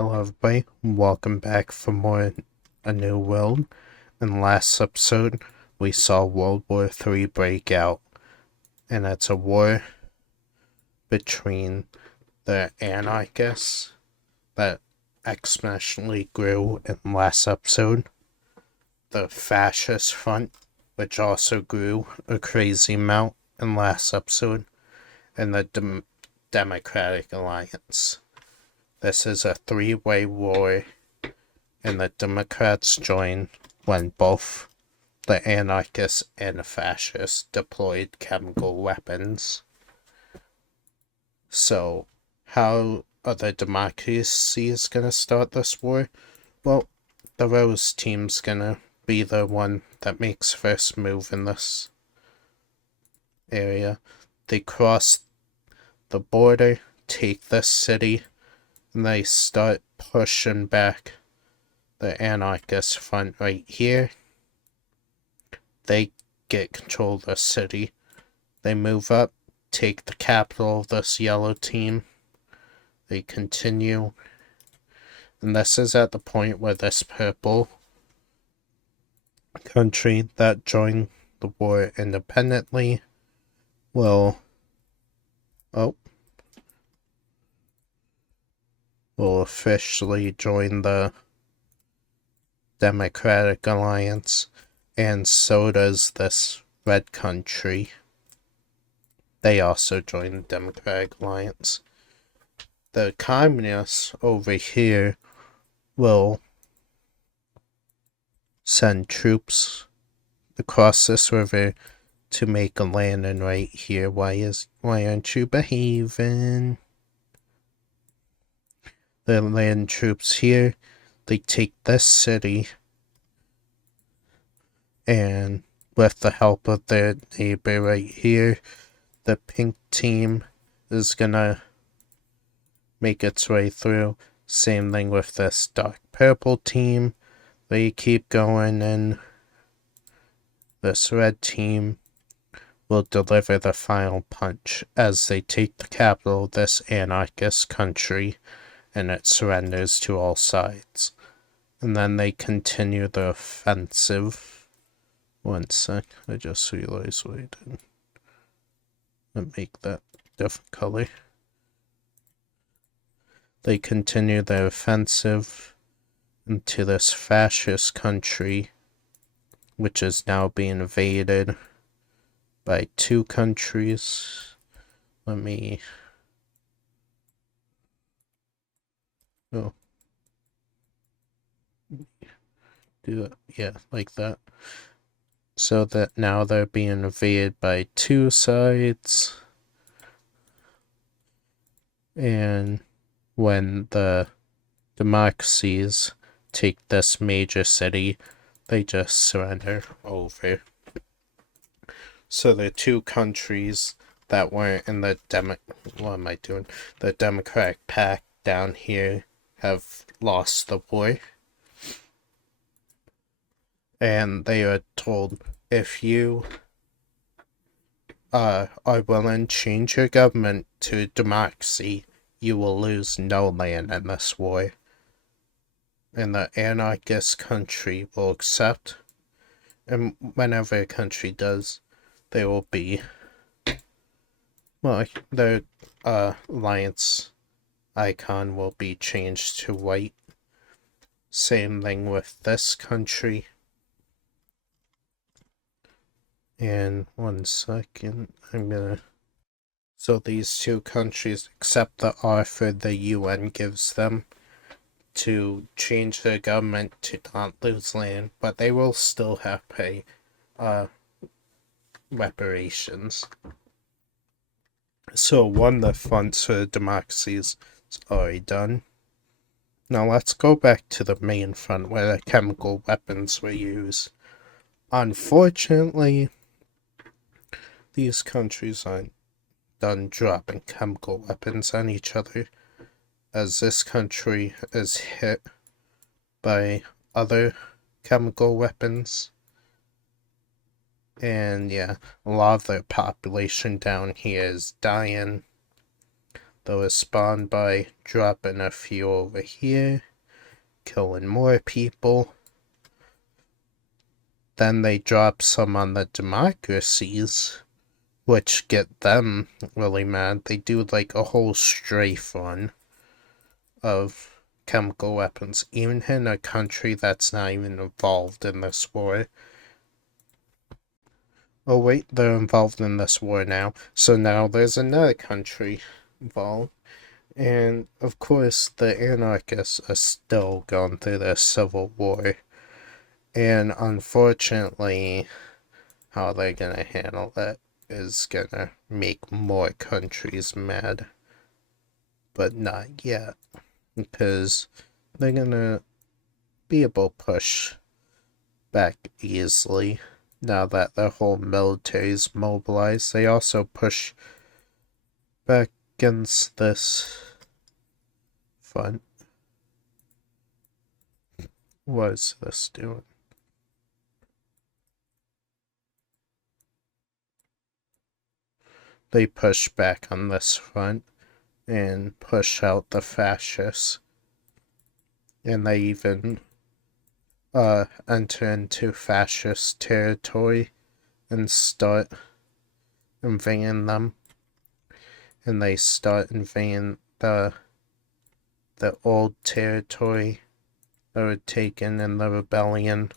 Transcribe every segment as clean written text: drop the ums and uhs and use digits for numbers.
Hello everybody, welcome back for more A New World. In last episode, we saw World War III break out, and it's a war between the anarchists that exponentially grew in last episode, the fascist front, which also grew a crazy amount in last episode, and the Democratic Alliance. This is a three-way war, and the Democrats join when both the anarchists and the fascists deployed chemical weapons. So, how are the democracies gonna start this war? Well, the Rose team's gonna be the one that makes first move in this area. They cross the border, take this city, and they start pushing back the anarchist front right here. They get control of the city. They move up, take the capital of this yellow team. They continue. And this is at the point where this purple country that joined the war independently will officially join the Democratic Alliance, and so does this red country. They also join the Democratic Alliance. The communists over here will send troops across this river to make a landing right here. Why aren't you behaving? They land troops here. They take this city, and with the help of their neighbor right here, the pink team is gonna make its way through. Same thing with this dark purple team. They keep going, and this red team will deliver the final punch as they take the capital of this anarchist country, and it surrenders to all sides. And then they continue the offensive. One sec, I just realized what I did. I'll make that different color. They continue their offensive into this fascist country, which is now being invaded by two countries. Let me... do it, yeah, like that. So that now they're being invaded by two sides. And when the democracies take this major city, they just surrender over. So the two countries that weren't in the the Democratic Pact down here have lost the war. And they are told, if you are willing to change your government to democracy, you will lose no land in this war. And the anarchist country will accept, and whenever a country does, they will be, well, their alliance icon will be changed to white. Same thing with this country. And one second, so these two countries accept the offer the UN gives them to change their government to not lose land, but they will still have to pay reparations. So one of the fronts for democracies is already done. Now let's go back to the main front where the chemical weapons were used. Unfortunately, these countries aren't done dropping chemical weapons on each other, as this country is hit by other chemical weapons. And yeah, a lot of the population down here is dying. They'll respond by dropping a few over here, killing more people. Then they drop some on the democracies, which get them really mad. They do like a whole strafe run of chemical weapons, even in a country that's not even involved in this war. Oh wait, they're involved in this war now. So now there's another country involved. And of course, the anarchists are still going through their civil war. And unfortunately, how they're gonna handle that is gonna make more countries mad. But not yet. Because they're gonna be able to push back easily now that their whole military is mobilized. They also push back against this front. What is this doing? They push back on this front and push out the fascists. And they even enter into fascist territory and start invading them. And they start invading the old territory that were taken in the rebellion.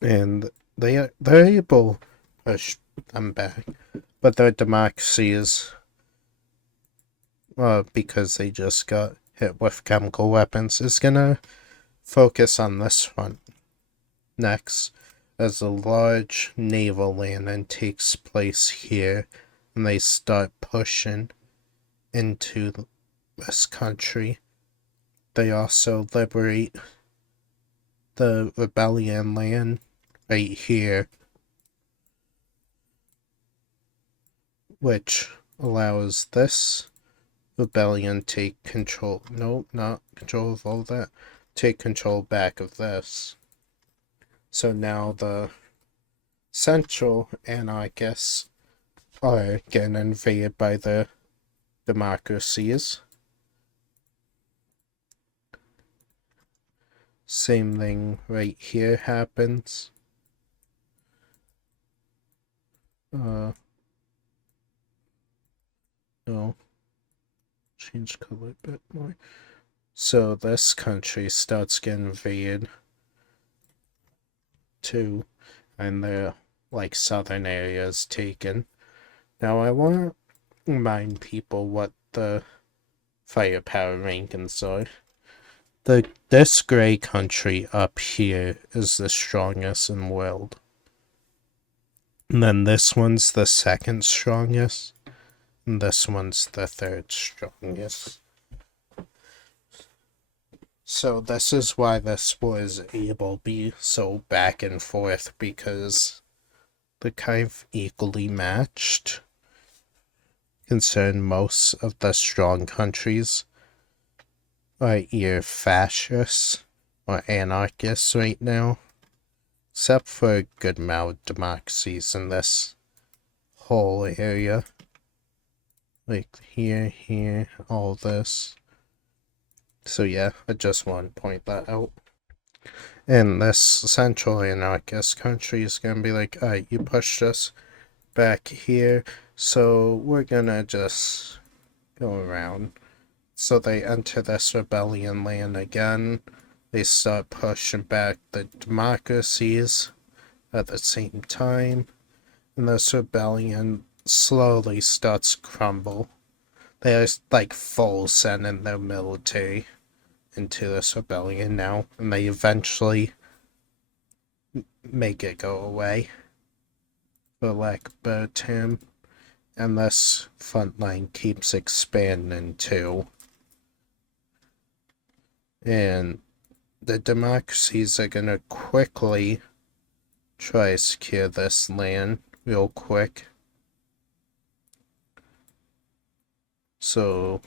And they're able to push them back. But their democracies, because they just got hit with chemical weapons, is gonna focus on this front next, as a large naval landing takes place here, and they start pushing into this country. They also liberate the rebellion land right here, which allows this rebellion take control. No, not control of all that. Take control back of this. So now the central anarchists are getting invaded by the democracies. Same thing right here happens. No. Change color a bit more. So this country starts getting invaded too, and the like southern areas taken. Now I want to remind people what the firepower rankings are. This gray country up here is the strongest in the world. And then this one's the second strongest. And this one's the third strongest. So this is why this war is able to be so back and forth, because they're kind of equally matched. Concern most of the strong countries are either fascists or anarchists right now, except for a good amount of democracies in this whole area. Like here, all this. So yeah, I just want to point that out. And this central anarchist country is gonna be like, alright, you pushed us back here, so we're gonna just go around. So they enter this rebellion land again. They start pushing back the democracies at the same time. And this rebellion slowly starts to crumble. They're like full sending their military into this rebellion now, and they eventually make it go away, for lack of a better term. And this front line keeps expanding too. And the democracies are gonna quickly try to secure this land real quick. So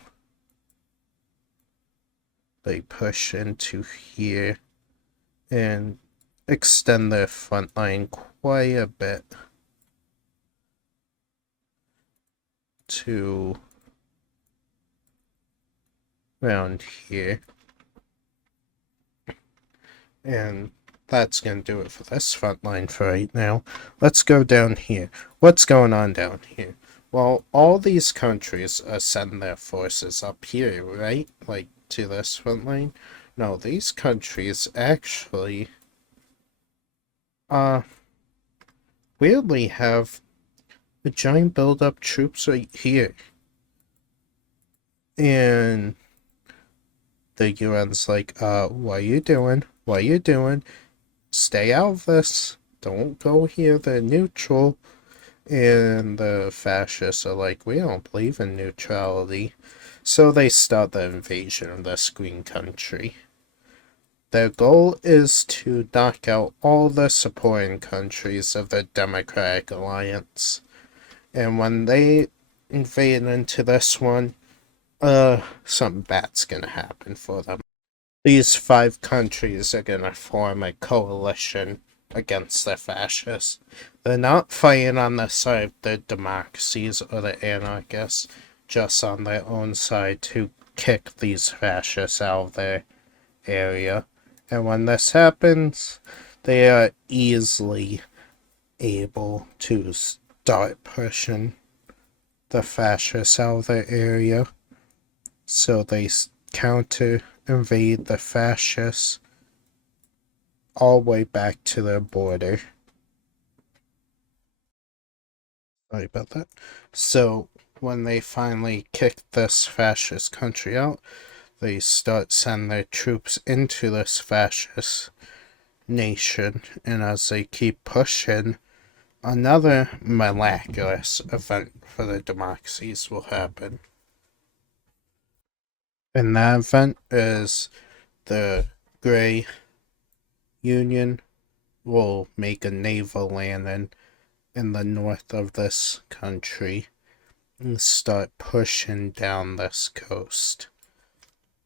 they push into here and extend their front line quite a bit to around here. And that's going to do it for this front line for right now. Let's go down here. What's going on down here? Well, all these countries send their forces up here, right? Like, to this front line. No, these countries actually, weirdly have a giant build-up troops right here. And the UN's like, what are you doing? What are you doing? Stay out of this. Don't go here. They're neutral. And the fascists are like, we don't believe in neutrality. So they start the invasion of this green country. Their goal is to knock out all the supporting countries of the Democratic Alliance. And when they invade into this one, something bad's gonna happen for them. These 5 countries are gonna form a coalition against the fascists. They're not fighting on the side of the democracies or the anarchists, just on their own side to kick these fascists out of their area. And when this happens, they are easily able to start pushing the fascists out of their area. So they counter-invade the fascists all the way back to their border. Sorry about that. So when they finally kick this fascist country out, they start sending their troops into this fascist nation. And as they keep pushing, another miraculous event for the democracies will happen. And that event is the Grey Union will make a naval landing in the north of this country and start pushing down this coast.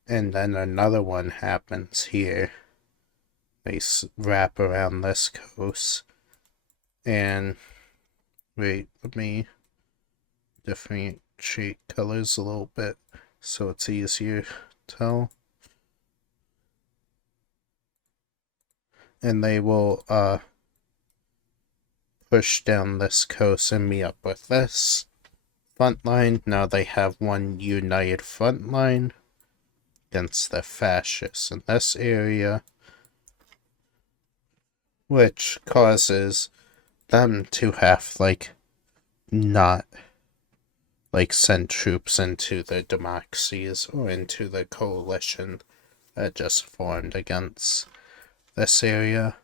And then another one happens here. They wrap around this coast. And wait, let me differentiate colors a little bit so it's easier to tell. And they will push down this coast and meet up with this front line. Now they have one united front line against the fascists in this area, which causes them to have, like, not, like, send troops into the democracies or into the coalition that just formed against this area,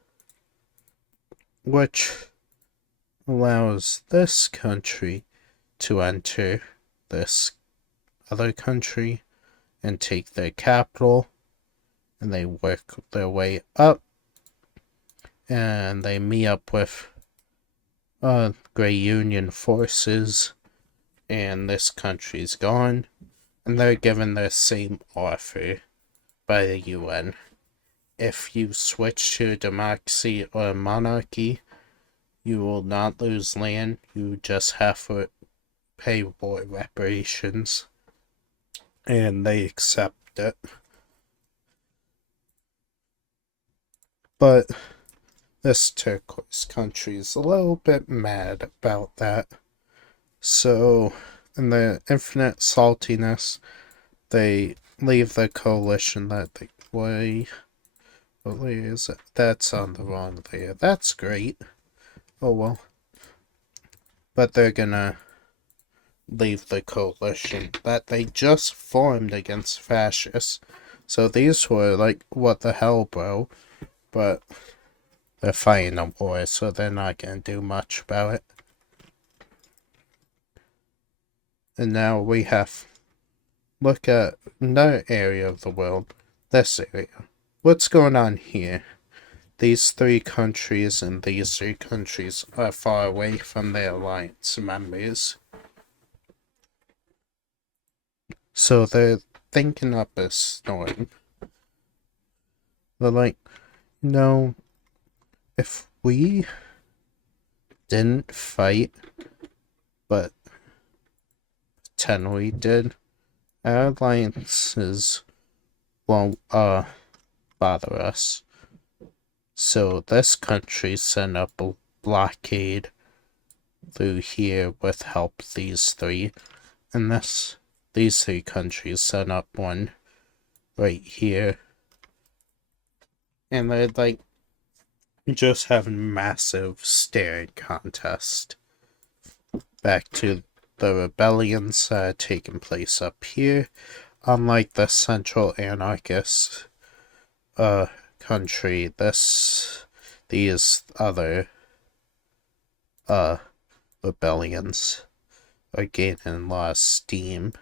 which allows this country to enter this other country and take their capital, and they work their way up, and they meet up with Grey Union forces, and this country's gone, and they're given the same offer by the UN. If you switch to democracy or monarchy, you will not lose land, you just have to pay war reparations. And they accept it. But this turquoise country is a little bit mad about that. So, in the infinite saltiness, they leave the coalition that they play. What layer is it? That's on the wrong layer. That's great. Oh well. But they're gonna leave the coalition that they just formed against fascists. So these were like, what the hell, bro? But they're fighting a war, so they're not gonna do much about it. And now we have look at another area of the world. This area. What's going on here? These 3 countries and these 3 countries are far away from their alliance members. So they're thinking up a storm. They're like, no, if we didn't fight, but 10 we did, our alliances won't bother us. So this country sent up a blockade through here with help these three, and these three countries sent up one right here, and they're like just having massive staring contest. Back to the rebellions taking place up here. Unlike the central anarchist country, these other rebellions are gaining a lot of steam,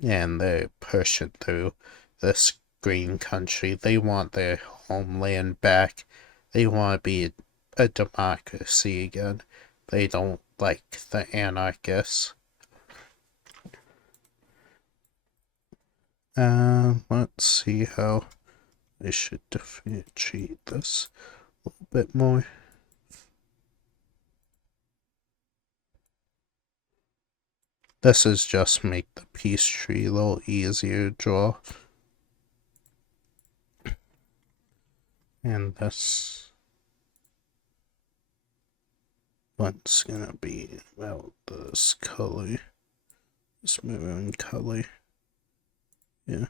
and they're pushing through this green country. They want their homeland back. They want to be a democracy again. They don't like the anarchists. Let's see how I should differentiate this a little bit more. This is just make the peace tree a little easier to draw. And this one's gonna be about this color, this maroon color. Yeah.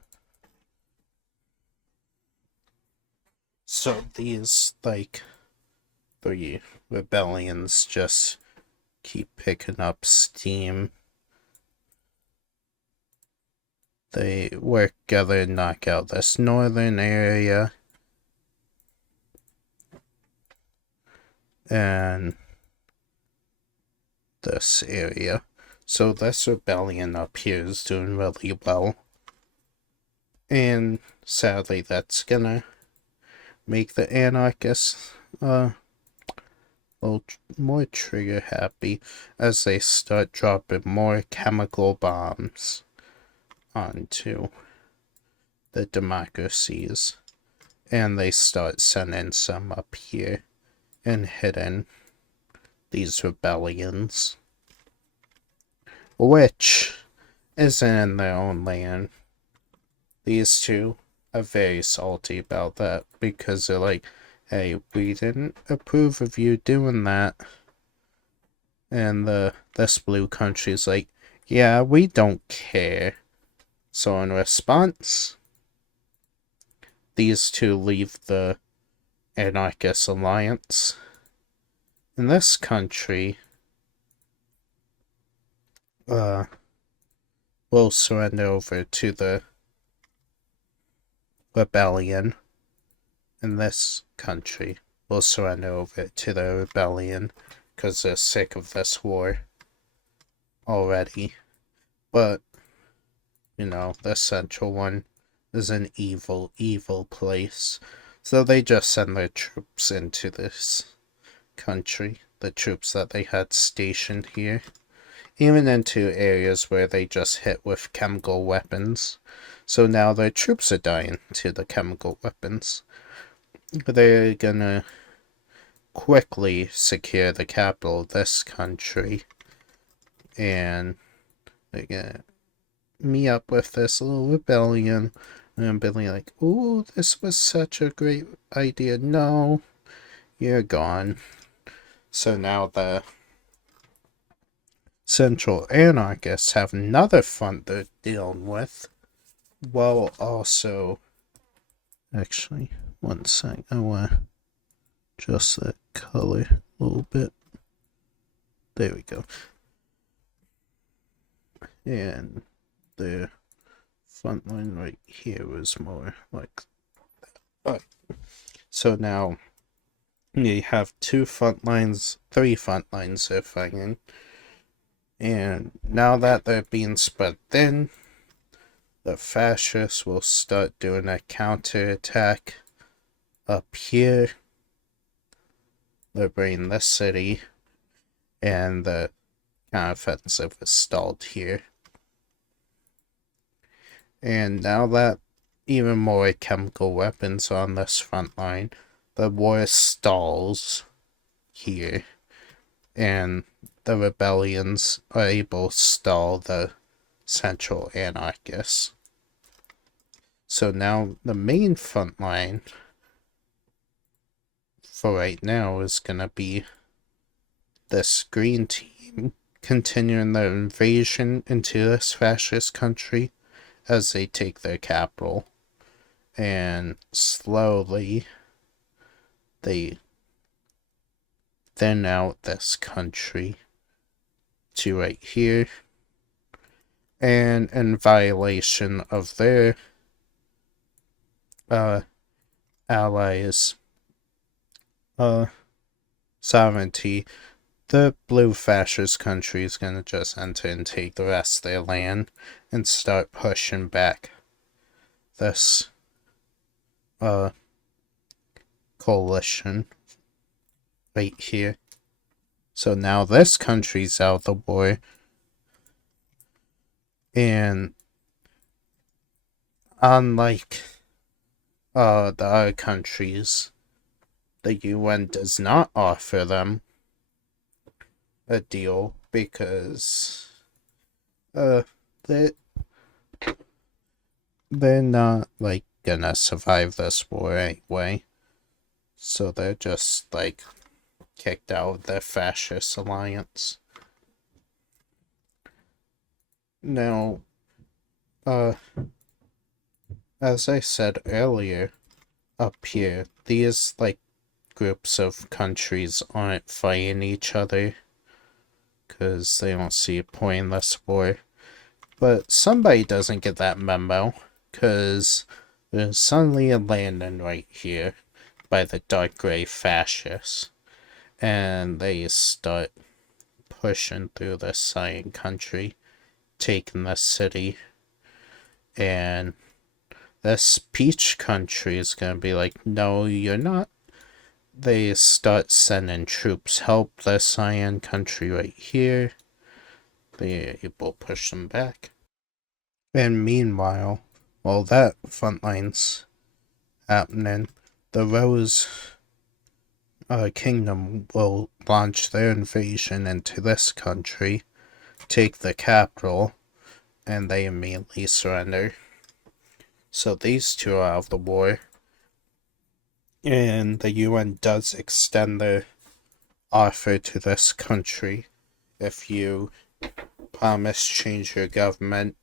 So these, like, three rebellions just keep picking up steam. They work together and knock out this northern area. And this area. So this rebellion up here is doing really well. And sadly that's gonna make the anarchists a little more trigger happy as they start dropping more chemical bombs onto the democracies. And they start sending some up here and hitting these rebellions, which isn't in their own land. These two are very salty about that because they're like, hey, we didn't approve of you doing that. And this blue country's like, yeah, we don't care. So in response, these two leave the anarchist alliance. In this country, will surrender over to the rebellion. In this country, will surrender over to the rebellion because they're sick of this war already. But, you know, the central one is an evil, evil place. So they just send their troops into this country, the troops that they had stationed here, even into areas where they just hit with chemical weapons. So now their troops are dying to the chemical weapons. They're gonna quickly secure the capital of this country, and they're gonna meet up with this little rebellion, and I'm being like, ooh, this was such a great idea. No, you're gone. So now the central anarchists have another front they're dealing with, while also, actually, one sec, I want to adjust that color a little bit. There we go. And the front line right here was more like that. Alright. So now you have three front lines they're fighting. And now that they're being spread thin, the fascists will start doing a counterattack up here. They're bringing this city, and the counteroffensive is stalled here. And now that even more chemical weapons are on this front line, the war stalls here. And the rebellions are able to stall the central anarchists. So now the main front line for right now is going to be this green team continuing their invasion into this fascist country as they take their capital. And slowly they thin out this country to right here. And in violation of their allies' sovereignty, the blue fascist country is going to just enter and take the rest of their land and start pushing back this coalition right here. So now this country's out of the war, and unlike the other countries, the UN does not offer them a deal because they're not like gonna survive this war anyway. So they're just like kicked out of their fascist alliance. Now, as I said earlier, up here, these like groups of countries aren't fighting each other because they don't see a point in this war. But somebody doesn't get that memo because there's suddenly a landing right here by the dark gray fascists, and they start pushing through this cyan country, taking the city, and this peach country is gonna be like, no, you're not. They start sending troops help the cyan country right here. They're able to push them back. And meanwhile, while that front line's happening, the Rose Kingdom will launch their invasion into this country, take the capital, and they immediately surrender. So these two are out of the war. And the UN does extend their offer to this country. If you promise change your government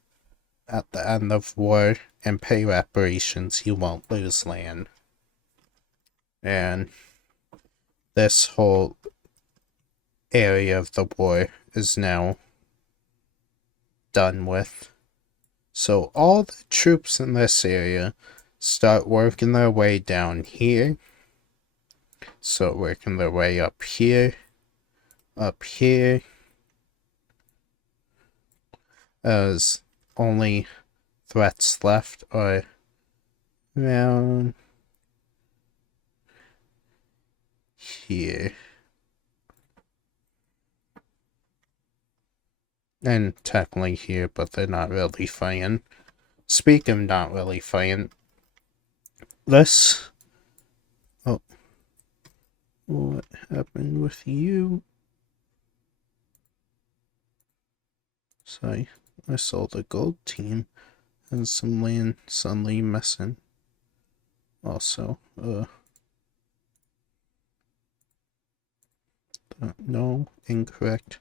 at the end of war and pay reparations, you won't lose land. And this whole area of the war is now done with. So all the troops in this area start working their way down here. Start working their way up here. As only threats left are around here. And technically here, but they're not really fighting. Speaking of not really fighting, this... Oh. What happened with you? Sorry, I saw the gold team and some land suddenly missing. Also, no, incorrect.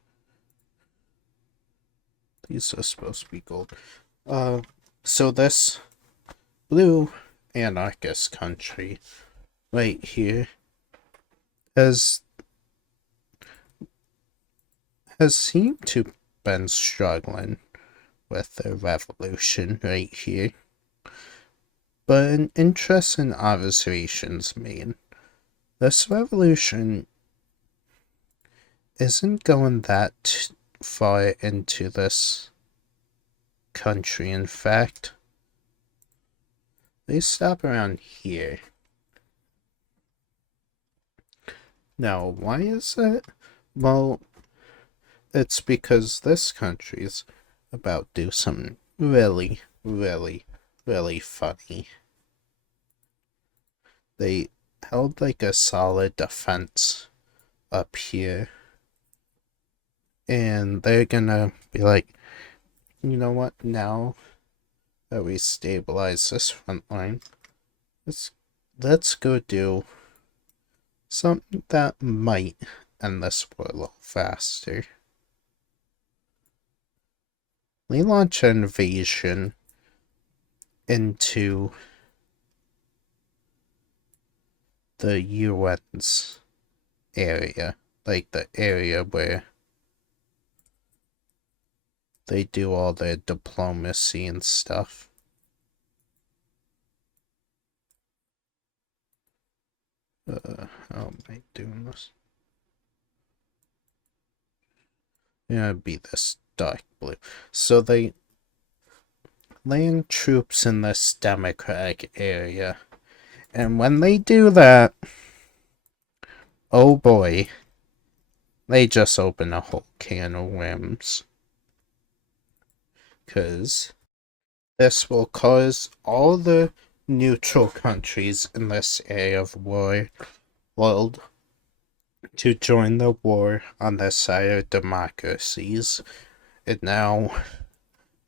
These are supposed to be gold. So this blue anarchist country right here has seemed to been struggling with the revolution right here. But an interesting observation's made. This revolution isn't going that far into this country. In fact, they stop around here. Now, why is that? Well, it's because this country's about to do something really, really, really funny. They held like a solid defense up here. And they're gonna be like, you know what, now that we stabilize this front line, let's go do something that might end this war a little faster. We launch an invasion into the UN's area, like the area where they do all their diplomacy and stuff. How am I doing this? Yeah, it'd be this dark blue. So they land troops in this democratic area. And when they do that, oh boy, they just open a whole can of worms. Because this will cause all the neutral countries in this area of world to join the war on the side of democracies. And now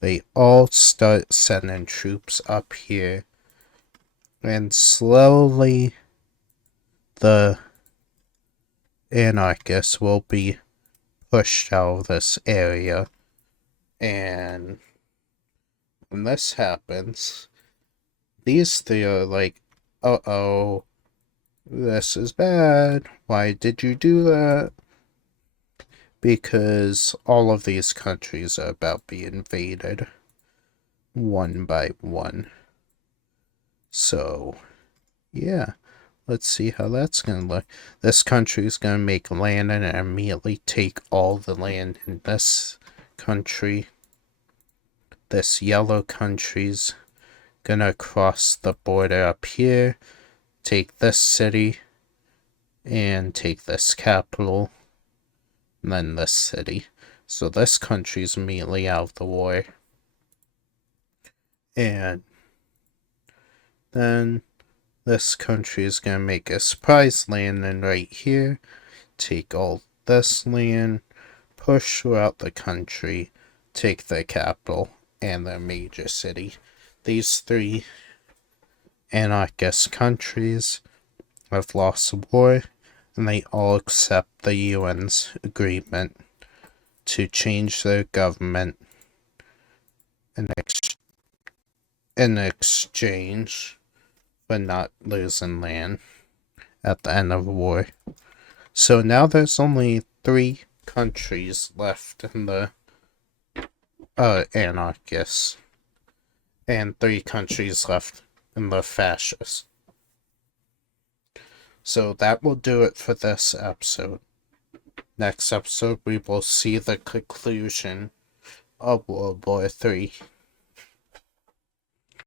they all start sending troops up here. And slowly the anarchists will be pushed out of this area. And when this happens, these three are like, uh-oh, this is bad. Why did you do that? Because all of these countries are about to be invaded one by one. So, yeah, let's see how that's going to look. This country is going to make land and immediately take all the land in this country. This yellow country's going to cross the border up here, take this city, and take this capital, and then this city. So this country's immediately out of the war. And then this country is going to make a surprise landing right here, take all this land, push throughout the country, take the capital and the major city. These three anarchist countries have lost the war, and they all accept the UN's agreement to change their government in exchange for not losing land at the end of the war. So now there's only 3 countries left in the anarchists, and 3 countries left in the fascists. So that will do it for this episode. Next episode, we will see the conclusion of World War III.